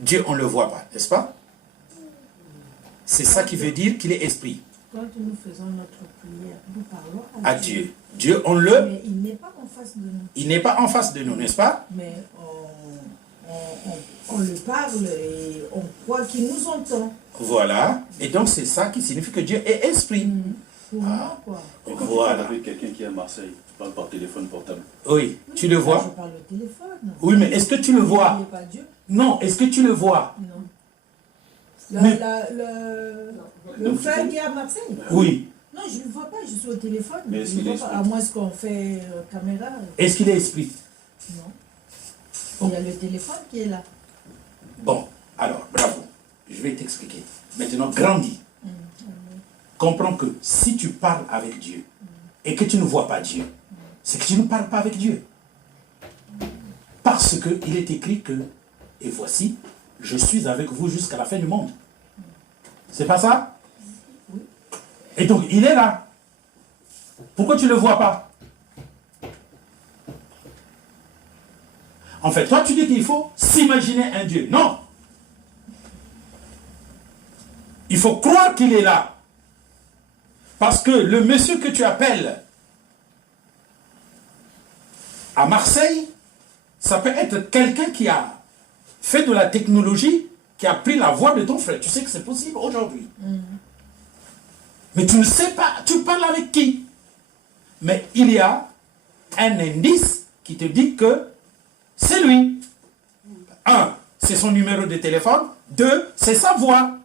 Dieu, on ne le voit pas, n'est-ce pas? C'est ça qui veut dire qu'il est esprit. Quand nous faisons notre prière, nous parlons À Dieu. Dieu, on le... Mais il n'est pas en face de nous. Il n'est pas en face de nous, n'est-ce pas? Mais on le parle et on croit qu'il nous entend. Voilà. Et donc, c'est ça qui signifie que Dieu est esprit. Pour moi, quoi. Et quand tu parles avec quelqu'un qui est à Marseille, tu parles par téléphone portable. Oui, tu le Je vois? parle au téléphone. Oui, mais est-ce que tu le Il vois? n'est pas Dieu. Non, est-ce que tu le vois? Non. Mais- Le frère qui est à Marseille. Oui. Non, je ne le vois pas, je suis au téléphone. Mais Je s'il le est vois pas, à moins qu'on fait caméra. Est-ce qu'il est esprit? Non. Il y a le téléphone qui est là. Bon, alors, bravo. Je vais t'expliquer. Maintenant, grandis. Comprends que si tu parles avec Dieu et que tu ne vois pas Dieu, c'est que tu ne parles pas avec Dieu. Parce qu'il est écrit que, et voici, je suis avec vous jusqu'à la fin du monde. C'est pas ça? Et donc, il est là. Pourquoi tu ne le vois pas? En fait, toi, tu dis qu'il faut s'imaginer un Dieu. Non. Il faut croire qu'il est là. Parce que le monsieur que tu appelles à Marseille, ça peut être quelqu'un qui a fait de la technologie, qui a pris la voix de ton frère. Tu sais que c'est possible aujourd'hui. Mais tu ne sais pas, tu parles avec qui? Mais il y a un indice qui te dit que c'est lui. Un, c'est son numéro de téléphone. Deux, c'est sa voix.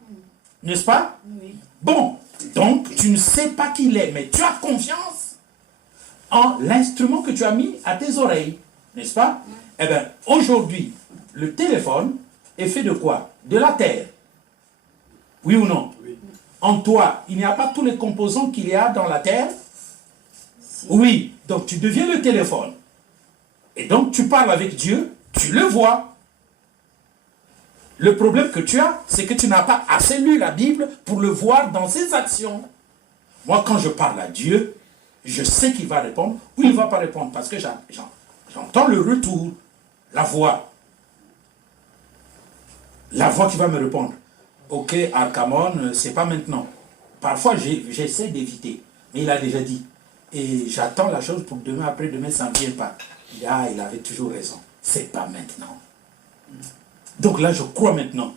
N'est-ce pas? Oui. Bon, donc tu ne sais pas qui il est, mais tu as confiance en l'instrument que tu as mis à tes oreilles. N'est-ce pas? Eh bien, aujourd'hui, le téléphone est fait de quoi? De la terre. Oui ou non? Oui. En toi, il n'y a pas tous les composants qu'il y a dans la terre? Oui, donc tu deviens le téléphone. Et donc tu parles avec Dieu, tu le vois. Le problème que tu as, c'est que tu n'as pas assez lu la Bible pour le voir dans ses actions. Moi, quand je parle à Dieu, je sais qu'il va répondre ou il ne va pas répondre parce que j'entends le retour, la voix. La voix qui va me répondre. Ok, Arcamon, c'est pas maintenant. Parfois, j'essaie d'éviter. Mais il a déjà dit. Et j'attends la chose pour demain, après-demain, ça ne vient pas. Il avait toujours raison. C'est pas maintenant. Donc là, je crois maintenant.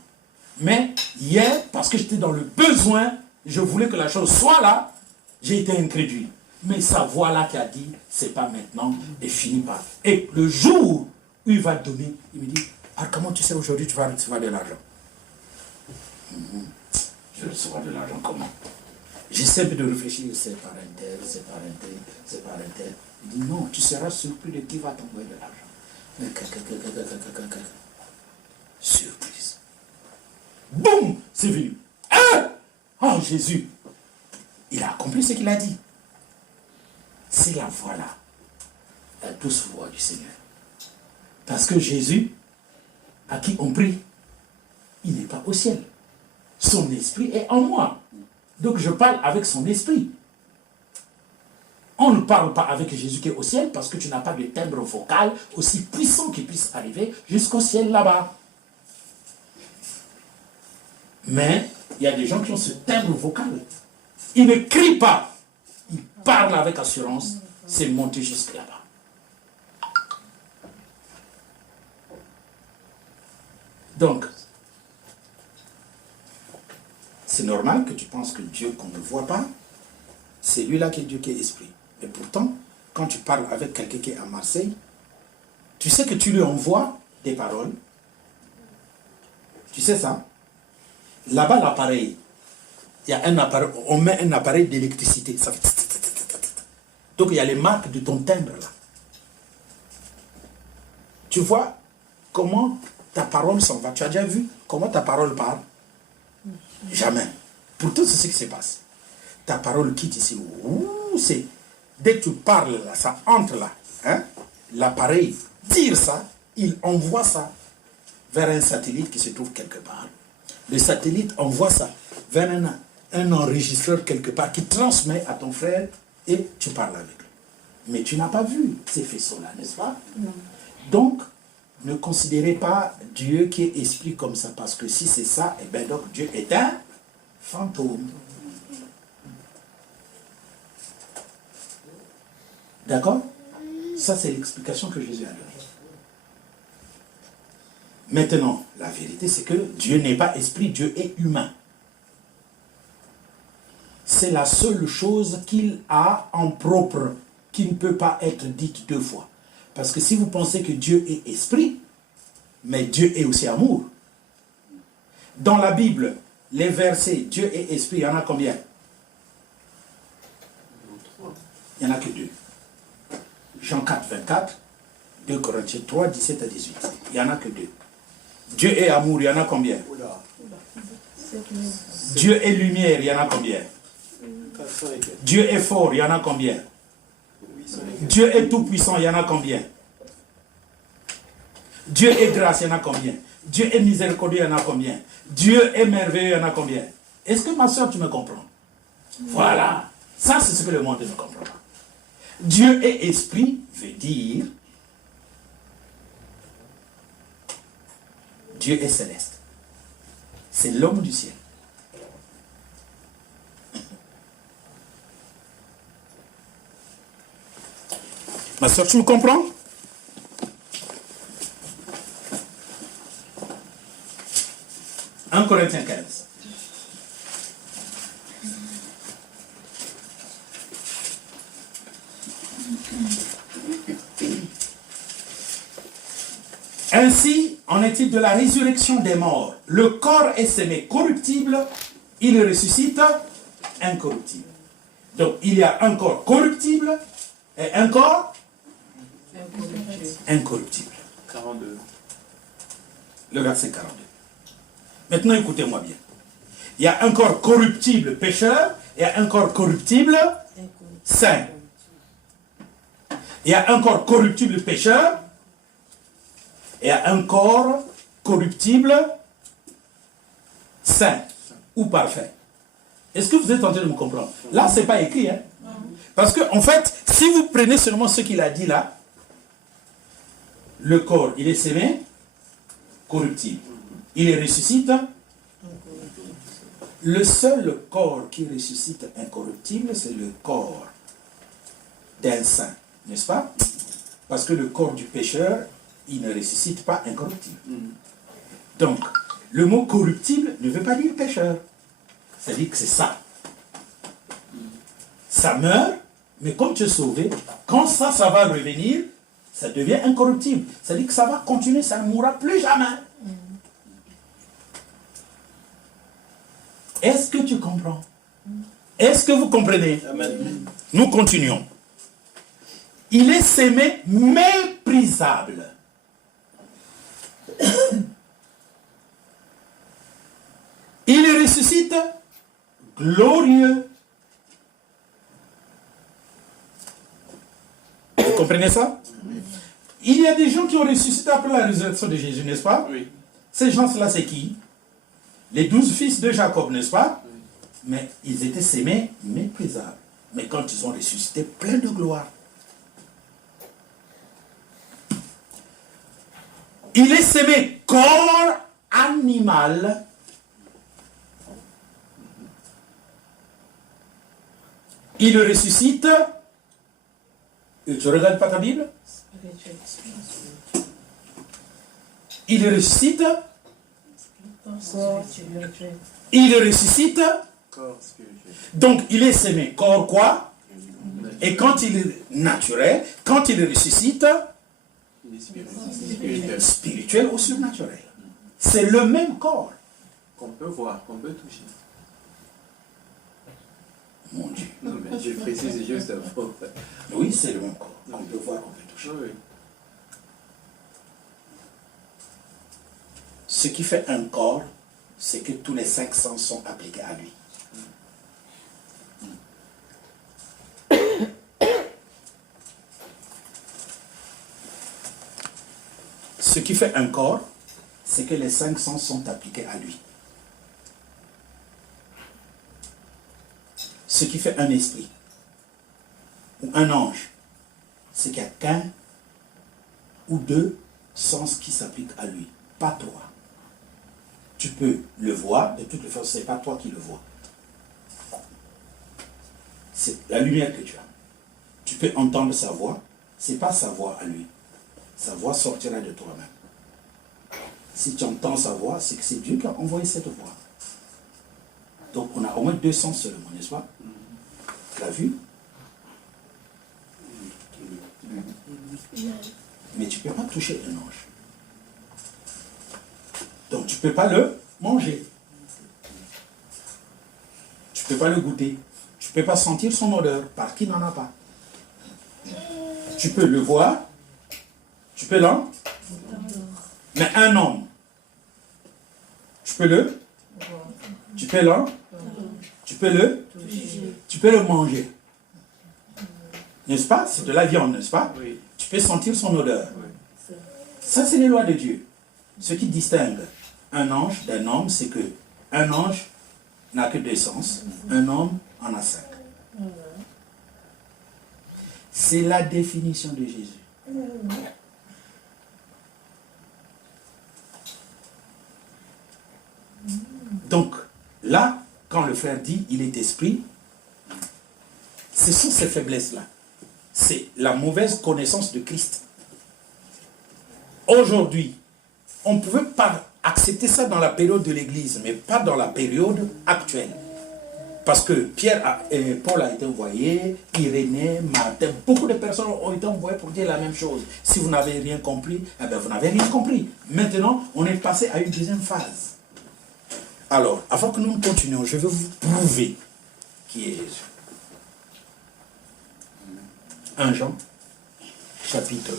Mais hier, parce que j'étais dans le besoin, je voulais que la chose soit là, j'ai été incrédule. Mais sa voix là qui a dit, c'est pas maintenant, et finit par. Et le jour où il va donner, il me dit, ah, comment tu sais aujourd'hui tu vas recevoir de l'argent? Je recevoir de l'argent comment? J'essaie de réfléchir, c'est par un tel, c'est par un tel, c'est par un tel. Il dit, non, tu seras surpris de qui va t'envoyer de l'argent. Surprise. Boum, c'est venu. Ah! Oh Jésus, il a accompli ce qu'il a dit. C'est la voix là, la douce voix du Seigneur. Parce que Jésus, à qui on prie, il n'est pas au ciel. Son esprit est en moi. Donc je parle avec son esprit. On ne parle pas avec Jésus qui est au ciel parce que tu n'as pas de timbre vocal aussi puissant qu'il puisse arriver jusqu'au ciel là-bas. Mais il y a des gens qui ont ce timbre vocal. Ils ne crient pas. Ils parlent avec assurance. C'est monté jusque là-bas. Donc, c'est normal que tu penses que Dieu qu'on ne voit pas, c'est lui-là qui est Dieu qui est esprit. Et pourtant, quand tu parles avec quelqu'un qui est à Marseille, tu sais que tu lui envoies des paroles. Tu sais ça? Là-bas, l'appareil, il y a un appareil, on met un appareil d'électricité. Ça fait... Donc, il y a les marques de ton timbre là. Tu vois comment ta parole s'en va. Tu as déjà vu comment ta parole parle? Jamais. Pourtant, c'est ce qui se passe. Ta parole quitte ici. Ouh, c'est... Dès que tu parles là, ça entre là. Hein? L'appareil tire ça, il envoie ça vers un satellite qui se trouve quelque part. Le satellite envoie ça vers un enregistreur quelque part qui transmet à ton frère et tu parles avec lui. Mais tu n'as pas vu ces faisceaux-là, n'est-ce pas? Non. Donc, ne considérez pas Dieu qui est esprit comme ça, parce que si c'est ça, eh bien donc Dieu est un fantôme. D'accord? Ça, c'est l'explication que Jésus a donnée. Maintenant, la vérité, c'est que Dieu n'est pas esprit, Dieu est humain. C'est la seule chose qu'il a en propre, qui ne peut pas être dite deux fois. Parce que si vous pensez que Dieu est esprit, mais Dieu est aussi amour. Dans la Bible, les versets Dieu est esprit, il y en a combien? Il n'y en a que deux. Jean 4, 24, 2 Corinthiens 3, 17 à 18. Il n'y en a que deux. Dieu est amour, il y en a combien? Dieu est lumière, il y en a combien? Dieu est fort, il y en a combien? Dieu est tout puissant, il y en a combien? Dieu est grâce, il y en a combien? Dieu est miséricordieux, il y en a combien? Dieu est merveilleux, il y en a combien? Est-ce que ma soeur, tu me comprends? Voilà. Ça, c'est ce que le monde ne comprend pas. Dieu est esprit, veut dire Dieu est céleste. C'est l'homme du ciel. Ma soeur, tu me comprends? Corinthiens 15. Ainsi en est-il de la résurrection des morts. Le corps est semé corruptible, il ressuscite incorruptible. Donc il y a un corps corruptible et un corps incorruptible. 42. Le verset 42. Maintenant écoutez-moi bien. Il y a un corps corruptible pécheur et un corps corruptible saint. Il y a un corps corruptible pécheur et un corps corruptible saint ou parfait. Est-ce que vous êtes en train de me comprendre? Là, ce n'est pas écrit. Hein? Parce que, en fait, si vous prenez seulement ce qu'il a dit là, le corps, il est sémé corruptible. Il est ressuscite. Le seul corps qui ressuscite incorruptible, c'est le corps d'un saint. N'est-ce pas? Parce que le corps du pécheur, il ne ressuscite pas incorruptible. Donc, le mot corruptible ne veut pas dire pécheur. C'est-à-dire que c'est ça. Ça meurt, mais comme tu es sauvé, quand ça va revenir, ça devient incorruptible. C'est-à-dire que ça va continuer, ça ne mourra plus jamais. Est-ce que tu comprends? Est-ce que vous comprenez? Amen. Nous continuons. Il est sémé méprisable. Il ressuscite glorieux. Vous comprenez ça? Il y a des gens qui ont ressuscité après la résurrection de Jésus, n'est-ce pas? Oui. Ces gens-là, c'est qui? Les 12 fils de Jacob, n'est-ce pas? Oui. Mais ils étaient sémés méprisables. Mais quand ils ont ressuscité, plein de gloire. Il est sémé corps animal. Il ressuscite. Et tu ne regardes pas ta Bible? Il ressuscite. Il ressuscite. Corps spirituel. Donc il est sémé corps quoi? Et quand il est naturel, quand il ressuscite, Il est spirituel. spirituel ou surnaturel. C'est le même corps. Qu'on peut voir, qu'on peut toucher. Mon Dieu. Non, mais je précise juste pour... Oui, c'est le même corps. On peut voir, on peut toucher. Oui. Ce qui fait un corps, c'est que tous les 5 sens sont appliqués à lui. Ce qui fait un corps, c'est que les 5 sens sont appliqués à lui. Ce qui fait un esprit ou un ange, c'est qu'il n'y a qu'un ou deux sens qui s'applique à lui, pas toi. Tu peux le voir, de toute façon, ce n'est pas toi qui le vois. C'est la lumière que tu as. Tu peux entendre sa voix, ce n'est pas sa voix à lui. Sa voix sortira de toi-même. Si tu entends sa voix, c'est que c'est Dieu qui a envoyé cette voix. Donc on a au moins deux sens seulement, n'est-ce pas? La vue. Mais tu ne peux pas toucher un ange. Donc tu ne peux pas le manger. Tu ne peux pas le goûter. Tu ne peux pas sentir son odeur, parce qu'il n'en a pas. Tu peux le voir. Tu peux l'entendre. Mais un homme, tu peux le tu peux le manger. N'est-ce pas? C'est de la viande, n'est-ce pas? Oui. Tu peux sentir son odeur. Oui. Ça, c'est les lois de Dieu. Ce qui distingue un ange d'un homme, c'est que un ange n'a que deux sens, un homme en a 5. C'est la définition de Jésus. Donc, là, quand le frère dit il est esprit, ce sont ces faiblesses-là. C'est la mauvaise connaissance de Christ. Aujourd'hui, on ne pouvait pas accepter ça dans la période de l'Église, mais pas dans la période actuelle. Parce que Paul a été envoyé, Irénée, Martin, beaucoup de personnes ont été envoyées pour dire la même chose. Si vous n'avez rien compris, eh bien vous n'avez rien compris. Maintenant, on est passé à une deuxième phase. Alors, avant que nous continuions, je vais vous prouver qui est Jésus. 1 Jean, chapitre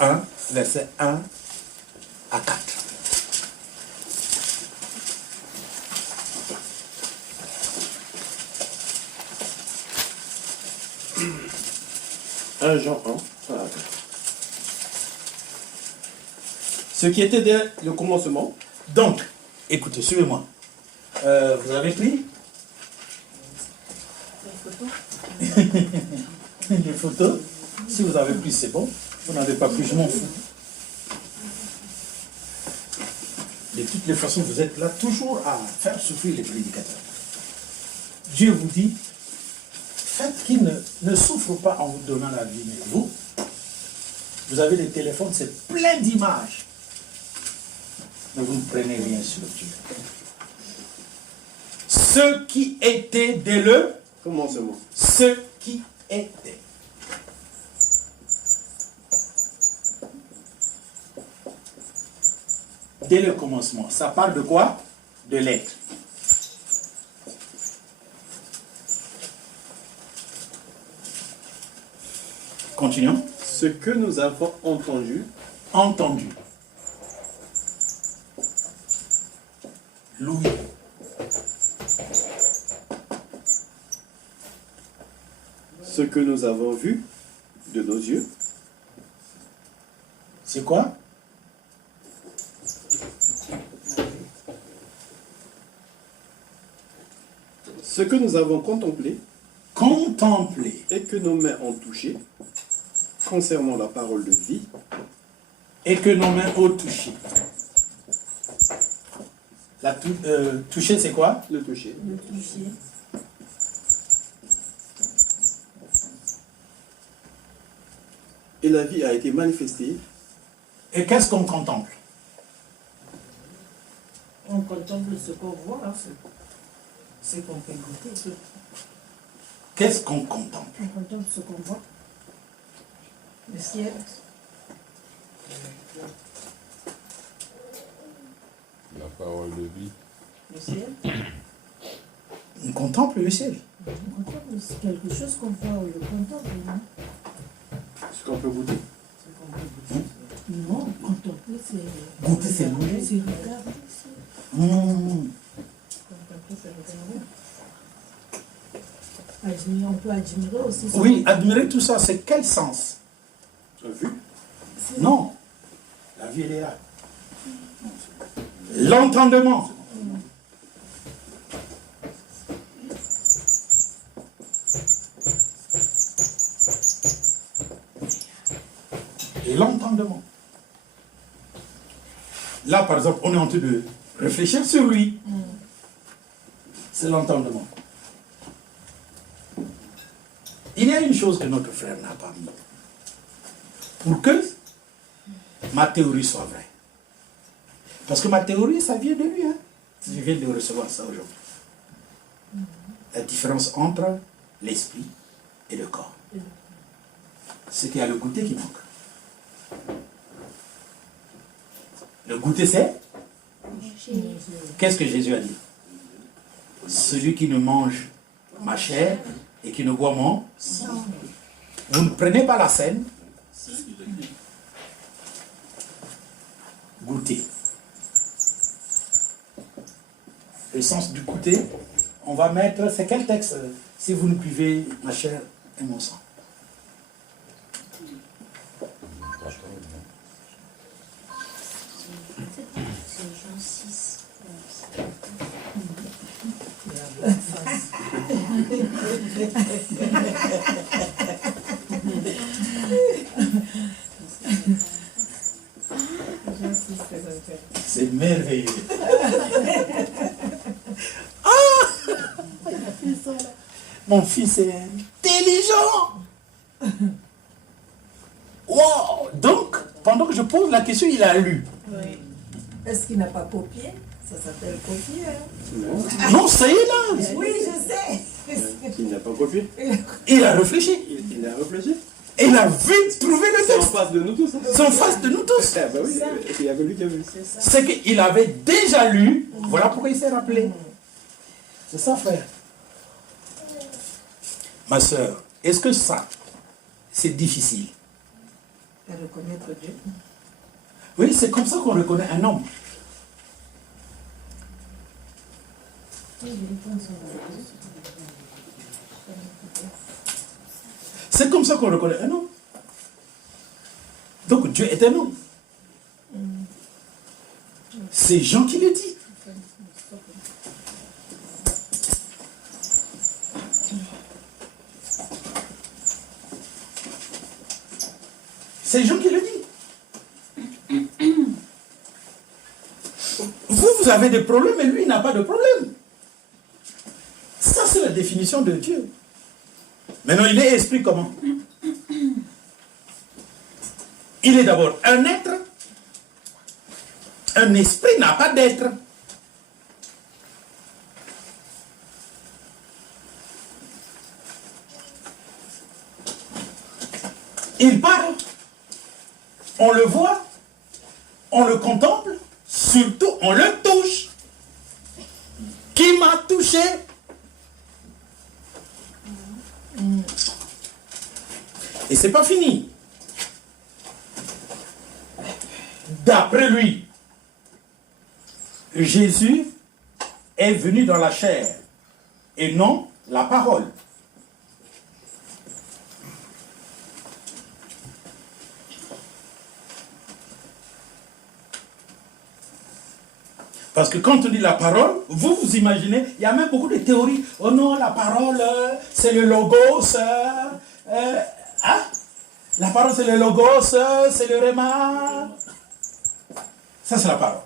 1, verset 1 à 4. Jean 1. Voilà. Ce qui était dès Le commencement. Donc, écoutez, suivez-moi. Vous avez pris les photos? Si vous avez pris, c'est bon. Vous n'avez pas pris, je m'en fous. De toutes les façons, vous êtes là toujours à faire souffrir les prédicateurs. Dieu vous dit, faites qu'ils ne souffrent pas en vous donnant la vie, mais vous avez des téléphones, c'est plein d'images. Mais vous ne prenez rien sur Dieu. Ce qui était dès le Commencement. ce qui était. Dès le commencement. Ça parle de quoi? De l'être. Continuons. Ce que nous avons entendu. Entendu. Louis. Ce que nous avons vu de nos yeux. C'est quoi? Ce que nous avons contemplé Contempler. et que nos mains ont touché concernant la parole de vie. Et que nos mains ont touché. Toucher, c'est quoi? Le toucher. Le toucher. Et la vie a été manifestée. Et qu'est-ce qu'on contemple? On contemple ce qu'on voit, hein, ce qu'on peut goûter. Qu'est-ce qu'on contemple? On contemple ce qu'on voit. Le ciel. La parole de vie. Le ciel. On contemple le ciel. On contemple, c'est quelque chose qu'on voit, on le contemple, non? Ce qu'on peut goûter. Ce qu'on peut goûter. Non, contempler, c'est... Goûter, c'est manger. C'est regarder. Mmh. Contempler, c'est regarder. Admirer, on peut admirer aussi. Oui, admirer tout ça, c'est quel sens? Vue. Non. La vie, elle est là. L'entendement. Et l'entendement. Là, par exemple, on est en train de réfléchir sur lui. C'est l'entendement. Il y a une chose que notre frère n'a pas mis. Pour que ma théorie soit vraie. Parce que ma théorie, ça vient de lui. Hein. Je viens de recevoir ça aujourd'hui. La différence entre l'esprit et le corps. C'est qu'il y a le goûter qui manque. Le goûter, c'est? Qu'est-ce que Jésus a dit? Celui qui ne mange ma chair et qui ne boit mon sang. Vous ne prenez pas la scène. Goûter. Le sens du goûter, on va mettre, c'est quel texte? Si vous ne buvez ma chair et mon sang. C'est Jean 6. C'est merveilleux. Mon fils est intelligent. Wow. Donc, pendant que je pose la question, il a lu. Oui. Est-ce qu'il n'a pas copié? Ça s'appelle copier. Hein? Non, ça y est là. Oui, je sais. Il n'a pas copié. Il a réfléchi. Il a réfléchi. Et il a vite trouvé le C'est en texte. face de nous tous. Hein. C'est en face de nous tous. Ah bah oui, il y avait lui qui avait vu. C'est qu'il avait déjà lu. Voilà pourquoi il s'est rappelé. C'est ça, frère. Ma soeur, est-ce que ça, c'est difficile? À reconnaître Dieu. Oui, c'est comme ça qu'on reconnaît un homme. C'est comme ça qu'on reconnaît un homme. Donc Dieu est un homme. C'est Jean qui le dit. C'est Jean qui le dit. Vous avez des problèmes et lui, il n'a pas de problème. Ça, c'est la définition de Dieu. Maintenant, il est esprit comment? Il est d'abord un être. Un esprit n'a pas d'être. Il parle. On le voit. On le contemple. Surtout, on le touche. Qui m'a touché? Et c'est pas fini. D'après lui, Jésus est venu dans la chair et non la parole. Parce que quand on dit la parole, vous vous imaginez, il y a même beaucoup de théories. Oh non, la parole, c'est le logos. Hein? La parole, c'est le logos, c'est le réma. Ça, c'est la parole.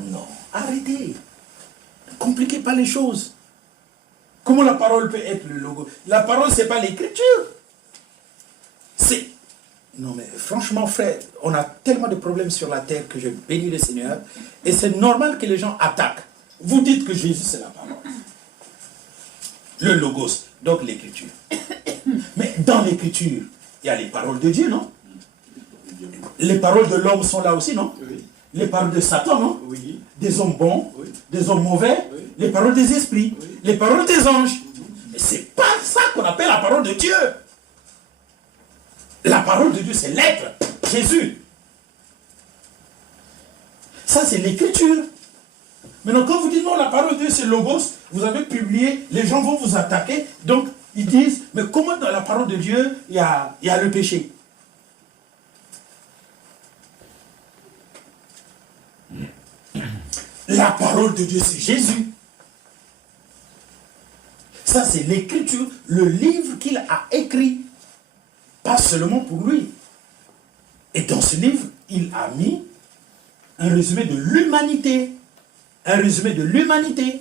Non, arrêtez. Ne compliquez pas les choses. Comment la parole peut être le logos? La parole, ce n'est pas l'écriture. C'est... Non mais franchement frère, on a tellement de problèmes sur la terre que je bénis le Seigneur. Et c'est normal que les gens attaquent. Vous dites que Jésus c'est la parole. Le logos, donc l'écriture. Mais dans l'écriture, il y a les paroles de Dieu, non? Les paroles de l'homme sont là aussi, non? Oui. Les paroles de Satan, non? Oui. Des hommes bons, Oui. des hommes mauvais, Oui. les paroles des esprits, Oui. les paroles des anges. Mais c'est pas ça qu'on appelle la parole de Dieu. La parole de Dieu, c'est l'être, Jésus. Ça, c'est l'écriture. Maintenant, quand vous dites non, la parole de Dieu, c'est logos, vous avez publié, les gens vont vous attaquer. Donc, ils disent, mais comment dans la parole de Dieu, il y a le péché? La parole de Dieu, c'est Jésus. Ça, c'est l'écriture, le livre qu'il a écrit. Pas seulement pour lui. Et dans ce livre, il a mis un résumé de l'humanité. Un résumé de l'humanité.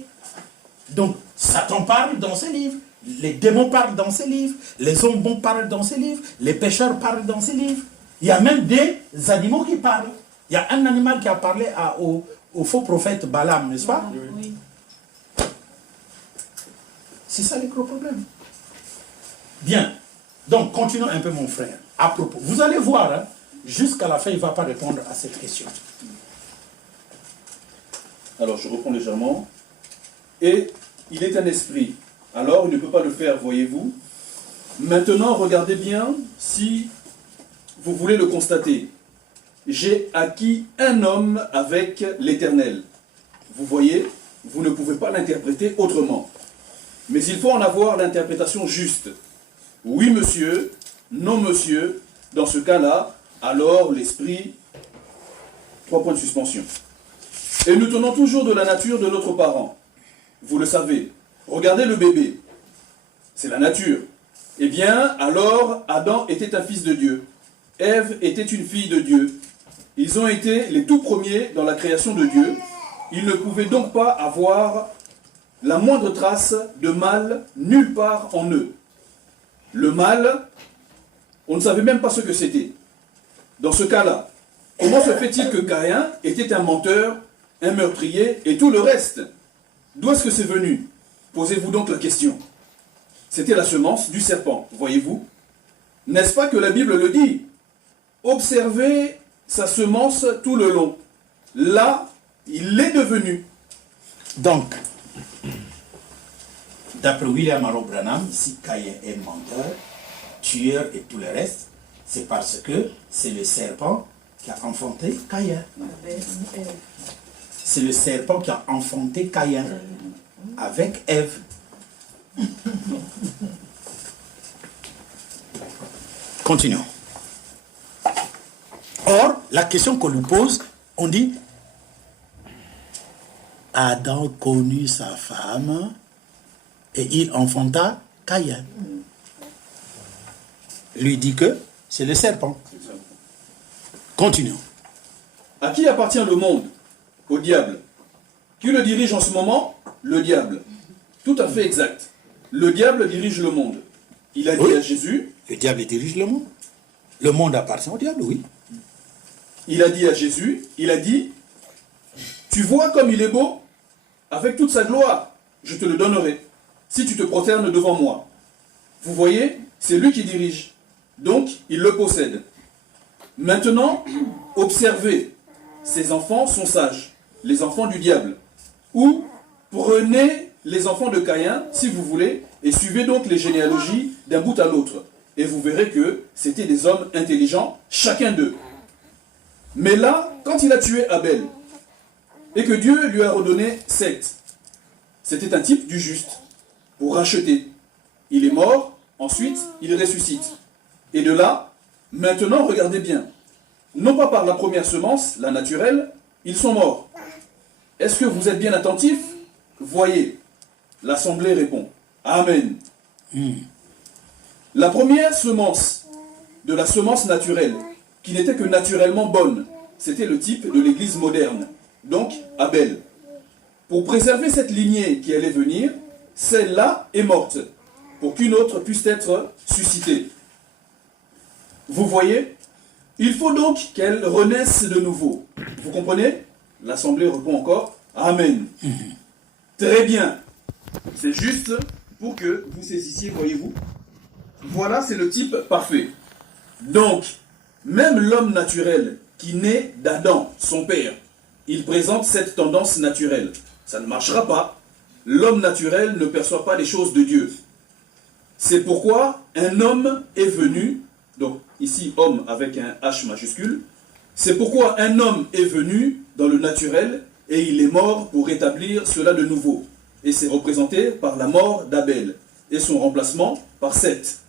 Donc, Satan parle dans ses livres, les démons parlent dans ses livres, les hommes bons parlent dans ses livres, les pécheurs parlent dans ses livres. Il y a même des animaux qui parlent. Il y a un animal qui a parlé au faux prophète Balaam, n'est-ce pas? Oui. C'est ça le gros problème. Bien. Donc, continuons un peu, mon frère. À propos, vous allez voir, hein, jusqu'à la fin, il ne va pas répondre à cette question. Alors, je reprends légèrement. Et il est un esprit. Alors, il ne peut pas le faire, voyez-vous. Maintenant, regardez bien si vous voulez le constater. J'ai acquis un homme avec l'Éternel. Vous voyez, vous ne pouvez pas l'interpréter autrement. Mais il faut en avoir l'interprétation juste. Oui, monsieur. Non, monsieur. Dans ce cas-là, alors l'esprit... 3 points de suspension. Et nous tenons toujours de la nature de notre parent. Vous le savez. Regardez le bébé. C'est la nature. Eh bien, alors, Adam était un fils de Dieu. Ève était une fille de Dieu. Ils ont été les tout premiers dans la création de Dieu. Ils ne pouvaient donc pas avoir la moindre trace de mal nulle part en eux. Le mal, on ne savait même pas ce que c'était. Dans ce cas-là, comment se fait-il que Caïn était un menteur, un meurtrier et tout le reste? D'où est-ce que c'est venu? Posez-vous donc la question. C'était la semence du serpent, voyez-vous? N'est-ce pas que la Bible le dit? Observez sa semence tout le long. Là, il est devenu. Donc, d'après William Arrow Branham, si Caïn est menteur, tueur et tout le reste, c'est parce que c'est le serpent qui a enfanté Caïn. C'est le serpent qui a enfanté Caïn avec Ève. Continuons. Or, la question qu'on nous pose, on dit Adam connut sa femme et il enfanta Caïn. Lui dit que c'est le serpent. Continuons. À qui appartient le monde? Au diable. Qui le dirige en ce moment? Le diable. Tout à fait exact. Le diable dirige le monde. Il a dit à Jésus... Le diable dirige le monde. Le monde appartient au diable, oui. Il a dit à Jésus, il a dit, tu vois comme il est beau, avec toute sa gloire, je te le donnerai, si tu te prosternes devant moi. Vous voyez, c'est lui qui dirige. Donc, il le possède. Maintenant, observez, ces enfants sont sages, les enfants du diable. Ou prenez les enfants de Caïn, si vous voulez, et suivez donc les généalogies d'un bout à l'autre. Et vous verrez que c'était des hommes intelligents, chacun d'eux. Mais là, quand il a tué Abel, et que Dieu lui a redonné Seth, c'était un type du juste, pour racheter. Il est mort, ensuite il ressuscite. Et de là, maintenant regardez bien, non pas par la première semence, la naturelle, ils sont morts. Est-ce que vous êtes bien attentifs? Voyez, l'assemblée répond, Amen. La première semence, de la semence naturelle, qui n'était que naturellement bonne, c'était le type de l'église moderne, donc Abel. Pour préserver cette lignée qui allait venir, celle-là est morte, pour qu'une autre puisse être suscitée. Vous voyez? Il faut donc qu'elle renaisse de nouveau. Vous comprenez? L'assemblée répond encore, Amen. Très bien. C'est juste pour que vous saisissiez, voyez-vous? Voilà, c'est le type parfait. Donc, même l'homme naturel qui naît d'Adam, son père, il présente cette tendance naturelle. Ça ne marchera pas. L'homme naturel ne perçoit pas les choses de Dieu. C'est pourquoi un homme est venu, donc ici homme avec un H majuscule, c'est pourquoi un homme est venu dans le naturel et il est mort pour rétablir cela de nouveau. Et c'est représenté par la mort d'Abel et son remplacement par Seth.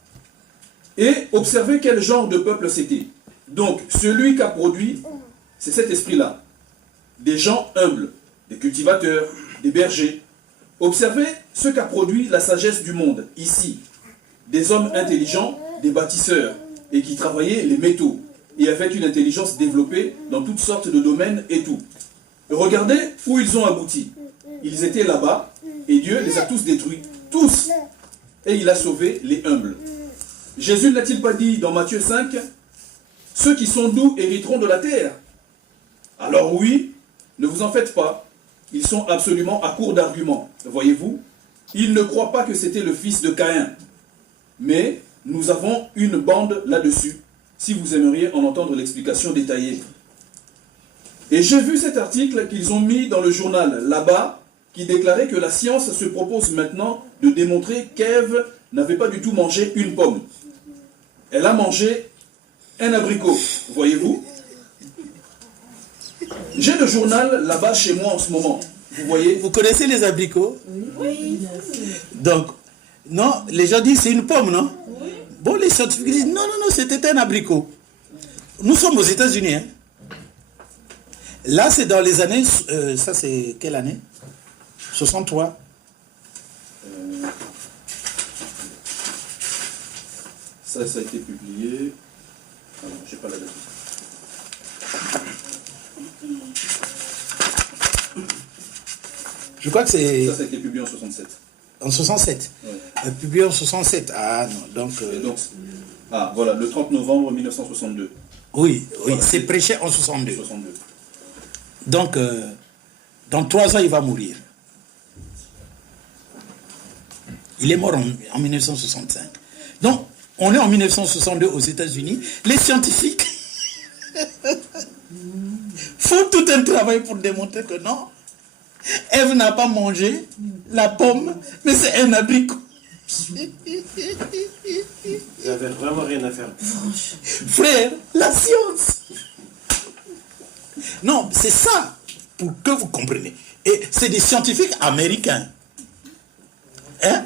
Et observez quel genre de peuple c'était. Donc, celui qu'a produit, c'est cet esprit-là. Des gens humbles, des cultivateurs, des bergers. Observez ce qu'a produit la sagesse du monde, ici. Des hommes intelligents, des bâtisseurs, et qui travaillaient les métaux. et avec une intelligence développée dans toutes sortes de domaines et tout. Regardez où ils ont abouti. Ils étaient là-bas et Dieu les a tous détruits. Tous. Et il a sauvé les humbles. Jésus n'a-t-il pas dit dans Matthieu 5, « Ceux qui sont doux hériteront de la terre ?» Alors oui, ne vous en faites pas. Ils sont absolument à court d'arguments. Voyez-vous, ils ne croient pas que c'était le fils de Caïn. Mais nous avons une bande là-dessus, si vous aimeriez en entendre l'explication détaillée. Et j'ai vu cet article qu'ils ont mis dans le journal là-bas, qui déclarait que la science se propose maintenant de démontrer qu'Ève n'avait pas du tout mangé une pomme. Elle a mangé un abricot, voyez-vous. J'ai le journal là-bas chez moi en ce moment, vous voyez. Vous connaissez les abricots? Oui. Donc, non, les gens disent c'est une pomme, non? Oui. Bon, les scientifiques disent non, c'était un abricot. Nous sommes aux États-Unis. Hein. Là, c'est dans les années... ça, c'est quelle année? 63. Ça a été publié... Ah non, j'ai pas la date. Je crois que c'est... Ça a été publié en 67. En 67. Ouais. Publié en 67. Ah non, donc... Et donc, ah voilà, le 30 novembre 1962. Oui, Voilà. c'est prêché en 62. 62. Donc, dans 3 ans, il va mourir. Il est mort en 1965. Donc, on est en 1962 aux États-Unis. Les scientifiques font tout un travail pour démontrer que non, Ève n'a pas mangé la pomme, mais c'est un abricot. Vous n'avez vraiment rien à faire. Frère, la science. Non, c'est ça, pour que vous compreniez. Et c'est des scientifiques américains. Hein?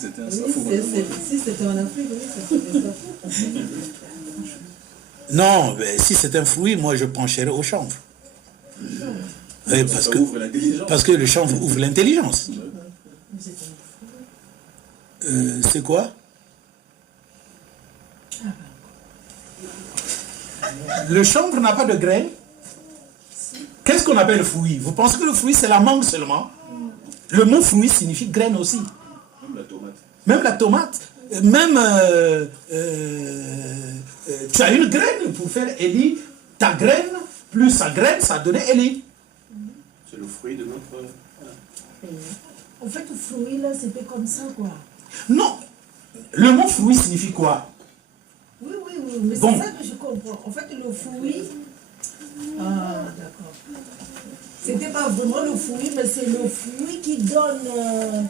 C'était un Oui, safou. si c'était en Afrique, oui, ça serait ça. Non, mais si c'est un fruit, moi je pencherais au chanvre. Oui, Ça ouvre l'intelligence. parce que le chanvre ouvre l'intelligence. C'est quoi? Le chanvre n'a pas de graines. Qu'est-ce qu'on appelle le fruit? Vous pensez que le fruit c'est la mangue seulement? Le mot fruit signifie graine aussi. Même la tomate. Même la tomate. Même tu as une graine pour faire Élie. Ta graine plus sa graine, ça a donné Élie. C'est le fruit de notre... En fait, le fruit, là, c'était comme ça, quoi. Non. Le mot fruit signifie quoi? Oui, mais Bon. c'est ça que je comprends. En fait, le fruit... Ah, d'accord. C'était pas vraiment le fruit, mais c'est le fruit qui donne...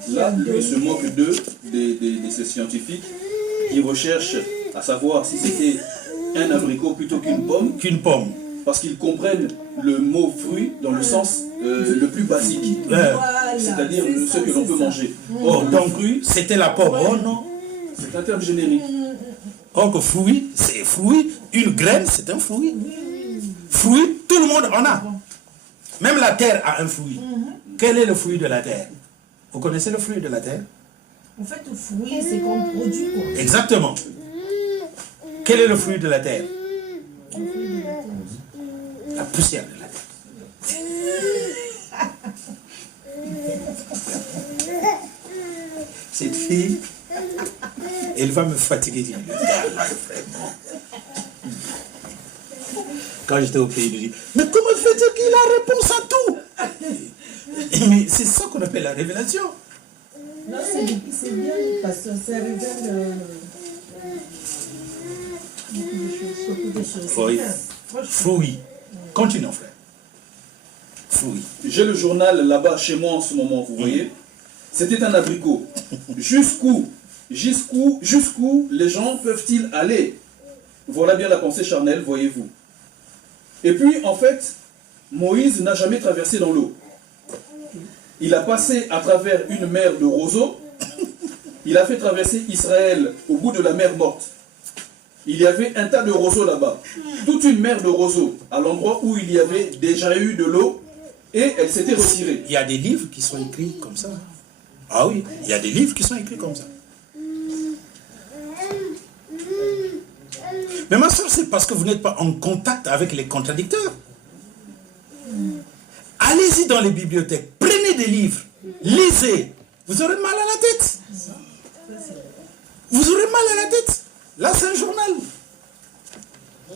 qui a Là, lui donné- se moque d'eux, de ces scientifiques, qui recherchent à savoir si c'était un abricot plutôt qu'une pomme, Qu'une pomme. parce qu'ils comprennent le mot fruit dans le sens le plus basique, Voilà, c'est-à-dire c'est ce ça, que l'on c'est peut ça. manger. Oh, Or, le donc fruit, c'était la pomme. Oh non. c'est un terme générique. Or que fruit, c'est fruit. Une graine, c'est un fruit. Fruit, tout le monde en a. Même la terre a un fruit. Quel est le fruit de la terre? Vous connaissez le fruit de la terre? En fait, le fruit, c'est qu'on produit, quoi. Exactement. Quel est le fruit de la terre? La poussière de la terre. Cette fille, elle va me fatiguer. Vraiment. Quand j'étais au pays de Dieu, mais comment fait-il qu'il a réponse à tout? Mais c'est ça qu'on appelle la révélation. Non, c'est bien, parce que ça révèle beaucoup de choses. Oui. C'est bien. Franchement. Fruit. Continuons, frère. Fruit. J'ai le journal là-bas chez moi en ce moment, vous voyez. C'était un abricot. Jusqu'où les gens peuvent-ils aller? Voilà bien la pensée charnelle, voyez-vous. Et puis, en fait, Moïse n'a jamais traversé dans l'eau. Il a passé à travers une mer de roseaux. Il a fait traverser Israël au bout de la mer morte. Il y avait un tas de roseaux là-bas. Toute une mer de roseaux, à l'endroit où il y avait déjà eu de l'eau, et elle s'était retirée. Il y a des livres qui sont écrits comme ça. Ah oui, il y a des livres qui sont écrits comme ça. Mais ma soeur, c'est parce que vous n'êtes pas en contact avec les contradicteurs. Allez-y dans les bibliothèques, prenez des livres, lisez. Vous aurez mal à la tête. Vous aurez mal à la tête. Là, c'est un journal.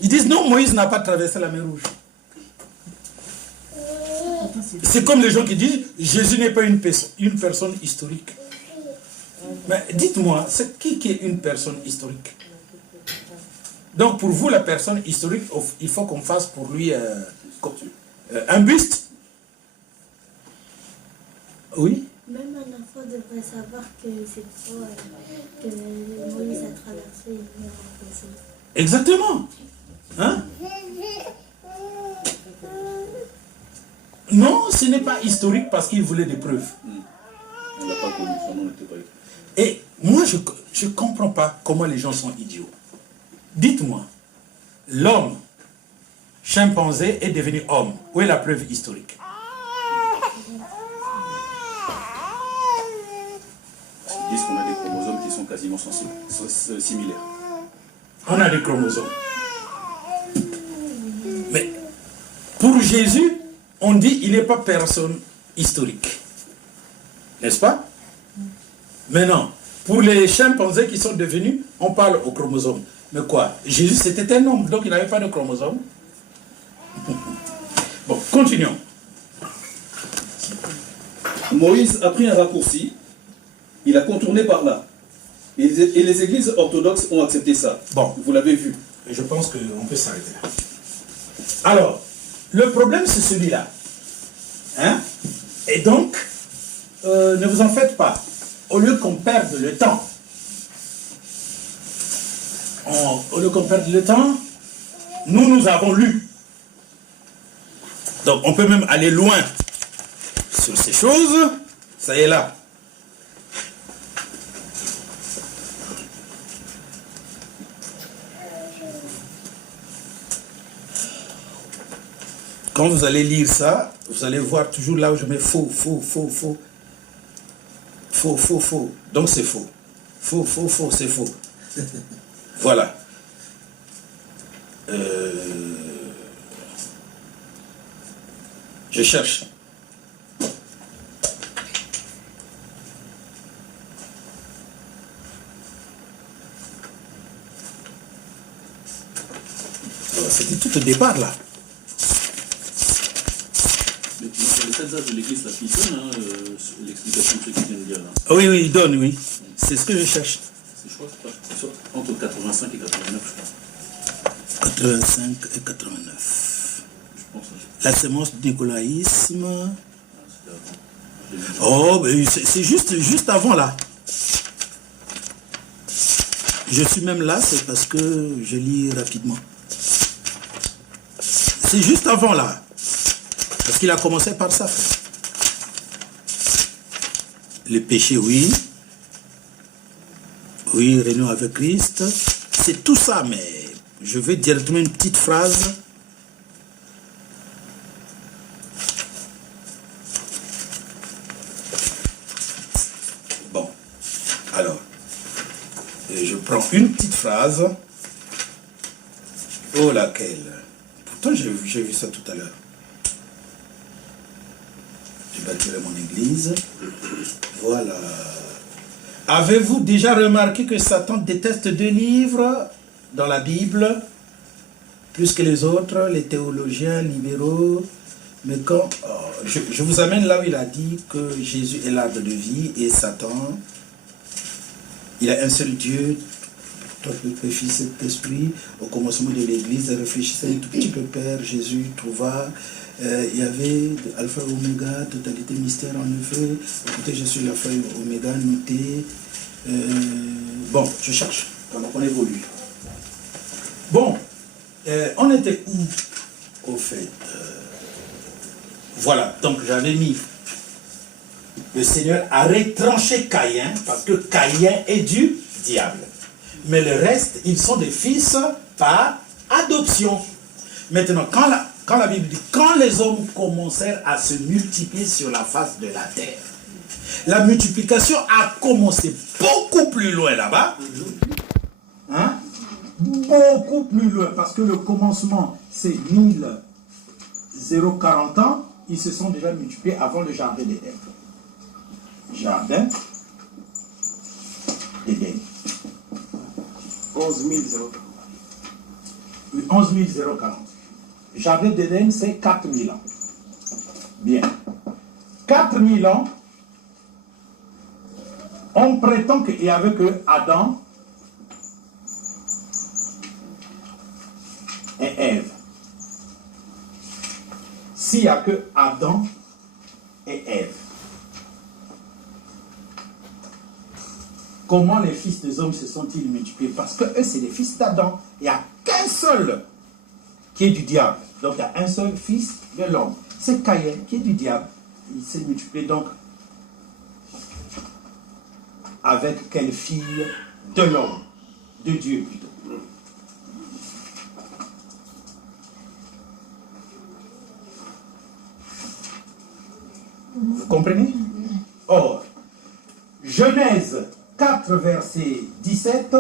Ils disent non, Moïse n'a pas traversé la mer Rouge. C'est comme les gens qui disent Jésus n'est pas une personne historique. Mais dites-moi, c'est qui est une personne historique? Donc pour vous, la personne historique, il faut qu'on fasse pour lui un buste. Oui. Même un enfant devrait savoir que c'est faux, que Moïse a traversé une mer en poisson. Exactement. Hein? Non, ce n'est pas historique parce qu'il voulait des preuves. On l'a pas connu, son nom n'était pas écrit. Et moi, je ne comprends pas comment les gens sont idiots. Dites-moi, l'homme chimpanzé est devenu homme. Où est la preuve historique? Ils disent qu'on a des chromosomes qui sont quasiment similaires. On a des chromosomes. Mais pour Jésus, on dit qu'il n'est pas personne historique. N'est-ce pas? Mais non. Pour les chimpanzés qui sont devenus, on parle aux chromosomes. Mais quoi? Jésus, c'était un homme, donc il n'avait pas de chromosomes. Bon, continuons. Moïse a pris un raccourci, il a contourné par là. Et les églises orthodoxes ont accepté ça. Bon. Vous l'avez vu. Je pense qu'on peut s'arrêter là. Alors, le problème, c'est celui-là. Hein? Et donc, ne vous en faites pas. Au lieu qu'on perde le temps, nous avons lu. Donc, on peut même aller loin sur ces choses. Ça y est là. Quand vous allez lire ça, vous allez voir toujours là où je mets faux, faux, faux, faux. Faux, faux, faux. Donc c'est faux. Faux, faux, faux, c'est faux. Voilà. Je cherche. C'était tout au départ là. Mais sur les 7 âges de l'église, là, qui donne l'explication de ce qu'il vient de dire là. Oui, oui, il donne, oui. C'est ce que je cherche. Je crois que c'est entre 85 et 89, je crois. 85 et 89. Je pense. La sémence du nicolaïsme. C'était avant. Oh, c'est juste avant là. Je suis même là, c'est parce que je lis rapidement. C'est juste avant là. Parce qu'il a commencé par ça. Le péché, oui. Oui, réunion avec Christ. C'est tout ça, mais je vais directement une petite phrase. Bon. Alors, je prends une petite phrase. Oh, laquelle? Pourtant, j'ai vu ça tout à l'heure. Je bâtirai mon église. Voilà. Avez-vous déjà remarqué que Satan déteste 2 livres dans la Bible, plus que les autres, les théologiens libéraux? Mais quand... je vous amène là où il a dit que Jésus est l'arbre de vie et Satan, il a un seul Dieu, toi le Fils et l'Esprit. Au commencement de l'église, réfléchissez un tout petit peu, Père, Jésus trouva... il y avait Alpha et Oméga, totalité mystère en effet. Écoutez, je suis l'Alpha et Oméga, noté. Bon, je cherche. On évolue. Bon, on était où au fait? Voilà, donc j'avais mis. Le Seigneur a retranché Caïn parce que Caïn est du diable. Mais le reste, ils sont des fils par adoption. Maintenant, quand la Bible dit, quand les hommes commencèrent à se multiplier sur la face de la terre, la multiplication a commencé beaucoup plus loin là-bas. Hein? beaucoup plus loin, parce que le commencement, c'est 1040 ans, ils se sont déjà multipliés avant le jardin d'Éden. Jardin d'Éden. 11 040. 11 040. Jardin d'Éden, c'est 4000 ans. Bien. 4000 ans, on prétend qu'il n'y avait que Adam et Ève. S'il n'y a que Adam et Ève, comment les fils des hommes se sont-ils multipliés? Parce que eux, c'est les fils d'Adam. Il n'y a qu'un seul qui est du diable. Donc, il y a un seul fils de l'homme. C'est Caïn qui est du diable. Il s'est multiplié donc avec quelle fille de l'homme, de Dieu plutôt. Vous comprenez? Or, Genèse 4, verset 17,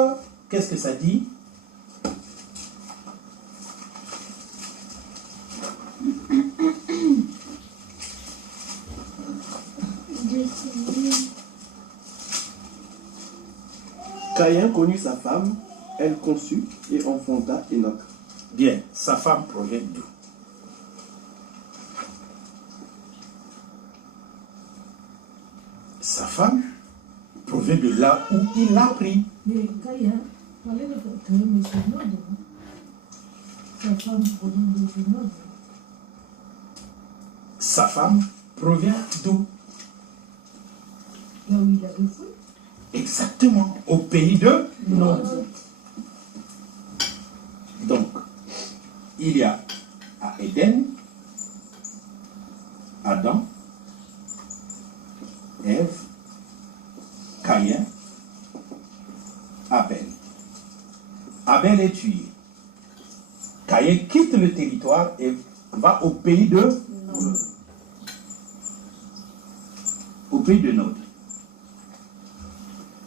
qu'est-ce que ça dit? Caïn connut sa femme, elle conçut et enfanta Enoch. Bien, sa femme provient d'où? Sa femme provient de là où il l'a pris. Mais Caïn, parlez de Caïn, mais c'est Nod. Sa femme provient de Nod. Sa femme provient d'où? Là où il avait fui. Exactement, au pays de Nod. Donc, il y a à Éden, Adam, Ève, Caïn, Abel. Abel est tué. Caïn quitte le territoire et va au pays de Nod. Au pays de Nod.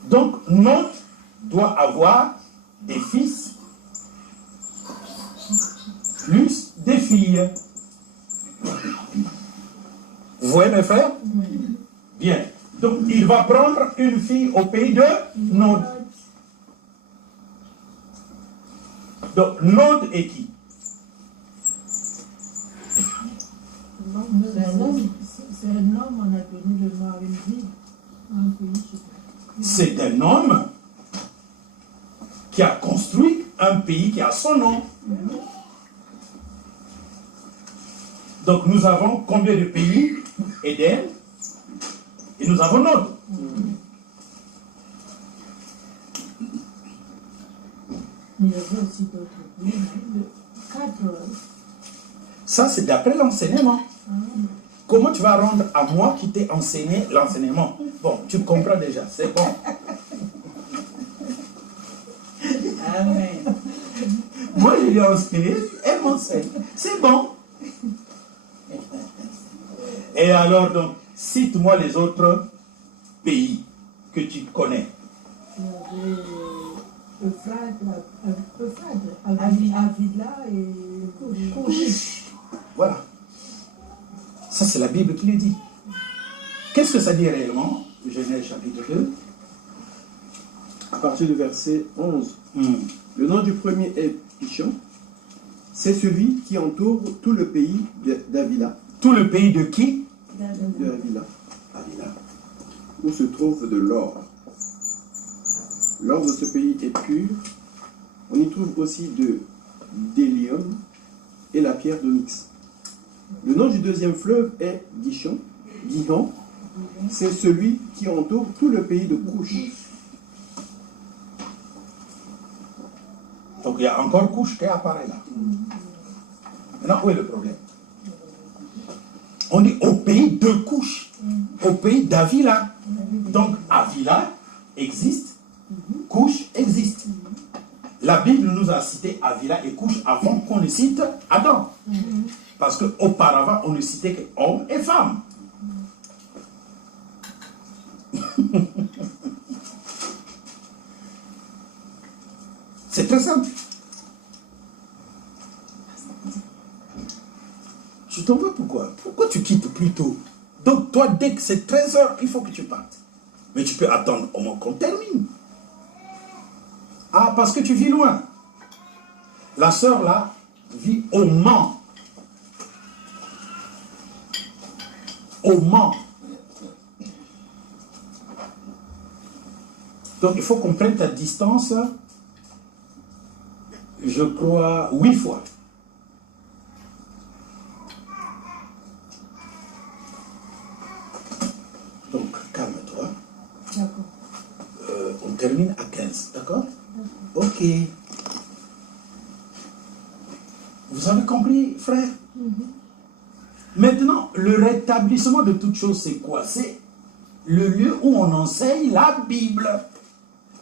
Donc, Nod doit avoir des fils plus des filles. Vous voyez mes frères? Bien. Donc, il va prendre une fille au pays de Nod. Donc, Nod est qui? C'est un homme, on a donné le nom à une ville, un pays. C'est un homme qui a construit un pays qui a son nom. Donc nous avons combien de pays? Éden, et nous avons Nod. Mais il y avait aussi d'autres pays, 4. Ça, c'est d'après l'enseignement. Comment tu vas rendre à moi qui t'ai enseigné l'enseignement? Bon, tu comprends déjà, c'est bon. Amen. Moi, je lui ai enseigné, elle m'enseigne. C'est bon. Et alors, donc, cite-moi les autres pays que tu connais. Il y avait Euphrates, Avila et Couche. Voilà. Ça, c'est la Bible qui le dit. Qu'est-ce que ça dit réellement? Genèse chapitre 2. À partir du verset 11. Le nom du premier est Pishon. C'est celui qui entoure tout le pays d'Avila. Tout le pays de qui? De Avila. Avila. Où se trouve de l'or. L'or de ce pays est pur. On y trouve aussi de d'hélium et la pierre d'onyx. Le nom du deuxième fleuve est Gihon. Gihon, c'est celui qui entoure tout le pays de Couche. Donc il y a encore couche qui apparaît là. Maintenant, où est le problème? On est au pays de couche, au pays d'Avila. Donc Avila existe, couche existe. La Bible nous a cité Avila et couche avant qu'on ne cite Adam. Parce qu'auparavant, on ne citait que hommes et femmes. C'est très simple. Je t'en veux pourquoi? Pourquoi tu quittes plus tôt? Donc toi, dès que c'est 13h, il faut que tu partes. Mais tu peux attendre au moins qu'on termine. Ah, parce que tu vis loin. La sœur là vit au Mans. Au Mans. Donc il faut qu'on prenne ta distance, je crois, 8 fois. Donc calme-toi. D'accord. On termine à 15, d'accord? Ok. Vous avez compris, frère? Maintenant, le rétablissement de toute chose, c'est quoi? C'est le lieu où on enseigne la Bible,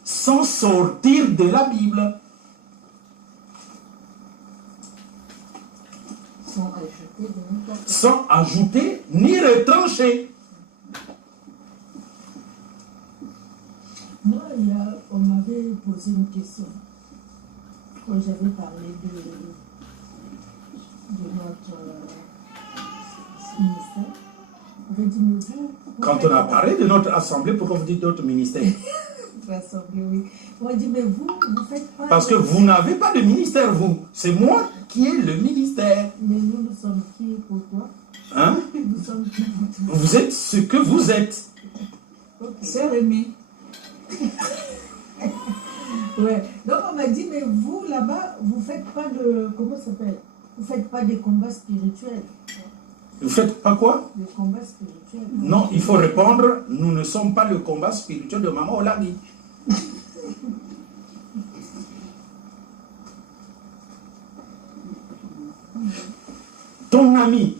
sans sortir de la Bible. Sans ajouter ni retrancher. Moi, on m'avait posé une question. Quand j'avais parlé de notre ministère, on avait dit, mais vous... Quand on a parlé de notre assemblée, pourquoi vous dites d'autres ministères? L'assemblée, oui. On a dit, mais vous faites pas... Parce que vous n'avez pas de ministère, vous. C'est moi qui ai le ministère. Mais nous sommes qui pour toi? Hein? Nous sommes qui pour toi? Vous êtes ce que vous êtes. Sœur aimée. Ouais. Donc on m'a dit, mais vous là-bas, vous faites pas de... Comment ça s'appelle? Vous faites pas des combats spirituels. Vous faites pas quoi? Des combats spirituels. Non, il faut répondre, nous ne sommes pas le combat spirituel de Maman Olagi. Ton ami,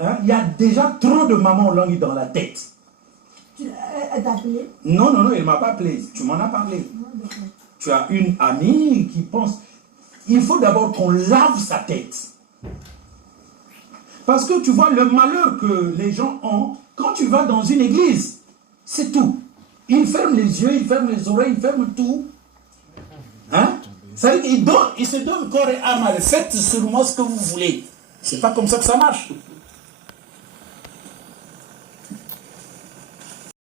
hein, il y a déjà trop de Maman Olagi dans la tête. Elle t'a appelé? Non, non, non, il ne m'a pas appelé. Tu m'en as parlé. Tu as une amie qui pense... Il faut d'abord qu'on lave sa tête. Parce que tu vois le malheur que les gens ont quand tu vas dans une église. C'est tout. Ils ferment les yeux, ils ferment les oreilles, ils ferment tout. Hein? Ça veut dire qu'ils se donnent corps et âme. Faites sur moi ce que vous voulez. C'est pas comme ça que ça marche.